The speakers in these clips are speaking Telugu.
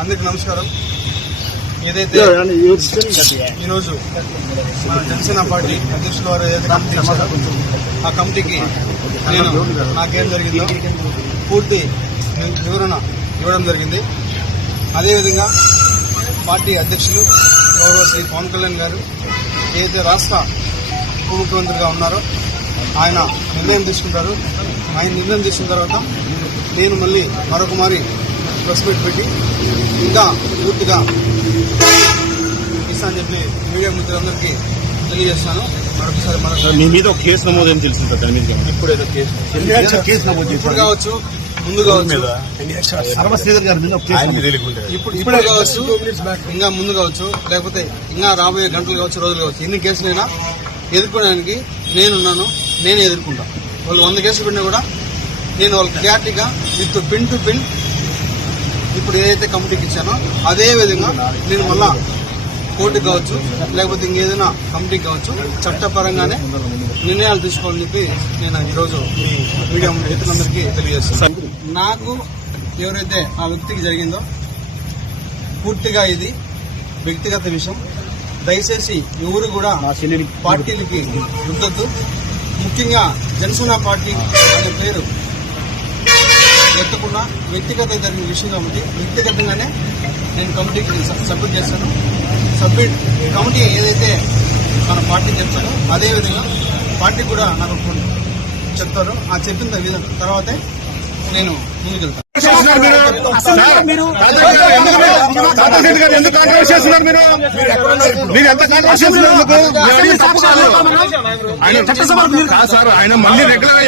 అందరికి నమస్కారం. ఏదైతే ఈరోజు మన జనసేన పార్టీ అధ్యక్షుల వారు ఏదైతే కమిటీ ఇచ్చారో ఆ కమిటీకి నేను నాకేం జరిగిందో పూర్తి వివరణ ఇవ్వడం జరిగింది. అదేవిధంగా పార్టీ అధ్యక్షులు గౌరవ శ్రీ పవన్ కళ్యాణ్ గారు ఏదైతే రాష్ట్ర ఉప ముఖ్యమంత్రిగా ఉన్నారో ఆయన నిర్ణయం తీసుకుంటారు. ఆయన నిర్ణయం తీసుకున్న తర్వాత నేను మళ్ళీ మరొక మారి ప్రెస్ మీట్ పెట్టి ఇంకా పూర్తిగా ఇస్తా అని చెప్పి మీడియా మిత్రులందరికీ తెలియజేస్తాను. మరొకసారి మీ మీద ఒక కేసు నమోదు తెలుస్తుంది. ఇప్పుడు ఇప్పుడు కావచ్చు, ముందు కావచ్చు, ఇప్పుడు కావచ్చు, ఇంకా ముందు కావచ్చు, లేకపోతే ఇంకా రాబోయే గంటలు కావచ్చు, రోజులు కావచ్చు, ఎన్ని కేసులైనా ఎదుర్కోవడానికి నేనున్నాను. నేనే ఎదుర్కొంటా. వాళ్ళు 100 కేసులు పెట్టినా కూడా నేను వాళ్ళకి క్లారిటీగా విత్ పిన్ టు పిన్ ఇప్పుడు ఏదైతే కమిటీకి ఇచ్చానో అదే విధంగా నేను మళ్ళా కోర్టుకు కావచ్చు, లేకపోతే ఇంకేదైనా కమిటీకి కావచ్చు, చట్టపరంగానే నిర్ణయాలు తీసుకోవాలని చెప్పి నేను ఈరోజు మీ మీడియా మిత్రులందరికీ తెలియజేస్తాను. నాకు ఎవరైతే ఆ వ్యక్తికి జరిగిందో పూర్తిగా ఇది వ్యక్తిగత విషయం. దయచేసి ఎవరు కూడా పార్టీలకి రుద్దొద్దు. ముఖ్యంగా జనసేన పార్టీ అనే పేరు ఎత్తకుండా వ్యక్తిగత జరిగిన విషయం కాబట్టి వ్యక్తిగతంగానే నేను కమిటీకి సబ్మిట్ చేస్తాను. కమిటీ ఏదైతే మన పార్టీ చెప్తారో అదేవిధంగా పార్టీ కూడా నాకు చెప్తారో ఆ చెప్పిన తర్వాతే నేను ముందుకెళ్తాను. ఎందుకు కాంట్రవర్సీ చేస్తున్నారు మీరు ఎంత కాంట్రవర్సీ సార్? ఆయన మళ్ళీ రెగ్యులర్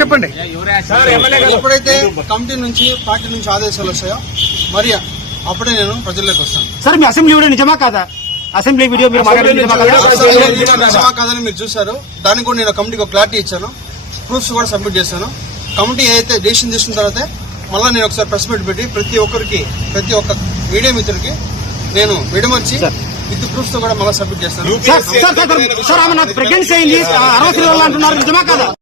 చెప్పండి. ఎప్పుడైతే కమిటీ నుంచి పార్టీ నుంచి ఆదేశాలు వస్తాయో మరి అప్పుడే నేను ప్రజల్లోకి వస్తాను. సార్ మీ అసెంబ్లీ వీడియో నిజమా కాదా? అసెంబ్లీ వీడియో మీరు నిజమా కాదని మీరు చూశారు. దానికి కూడా నేను కమిటీకి ఒక క్లారిటీ ఇచ్చాను. ప్రూఫ్స్ కూడా సబ్మిట్ చేశాను. కమిటీ ఏదైతే డెసిషన్ తీసుకున్న తర్వాత మళ్ళీ నేను ఒకసారి ప్రెస్ మీట్ పెట్టి ప్రతి ఒక్క మీడియా మిత్రుడికి నేను విడమర్చి విత్ ప్రూఫ్స్ తో కూడా మళ్ళీ సబ్మిట్ చేస్తాను. ప్రెగ్నెన్సీ అయింది 60 రోజులు అంటున్నారు, నిజమా కాదా?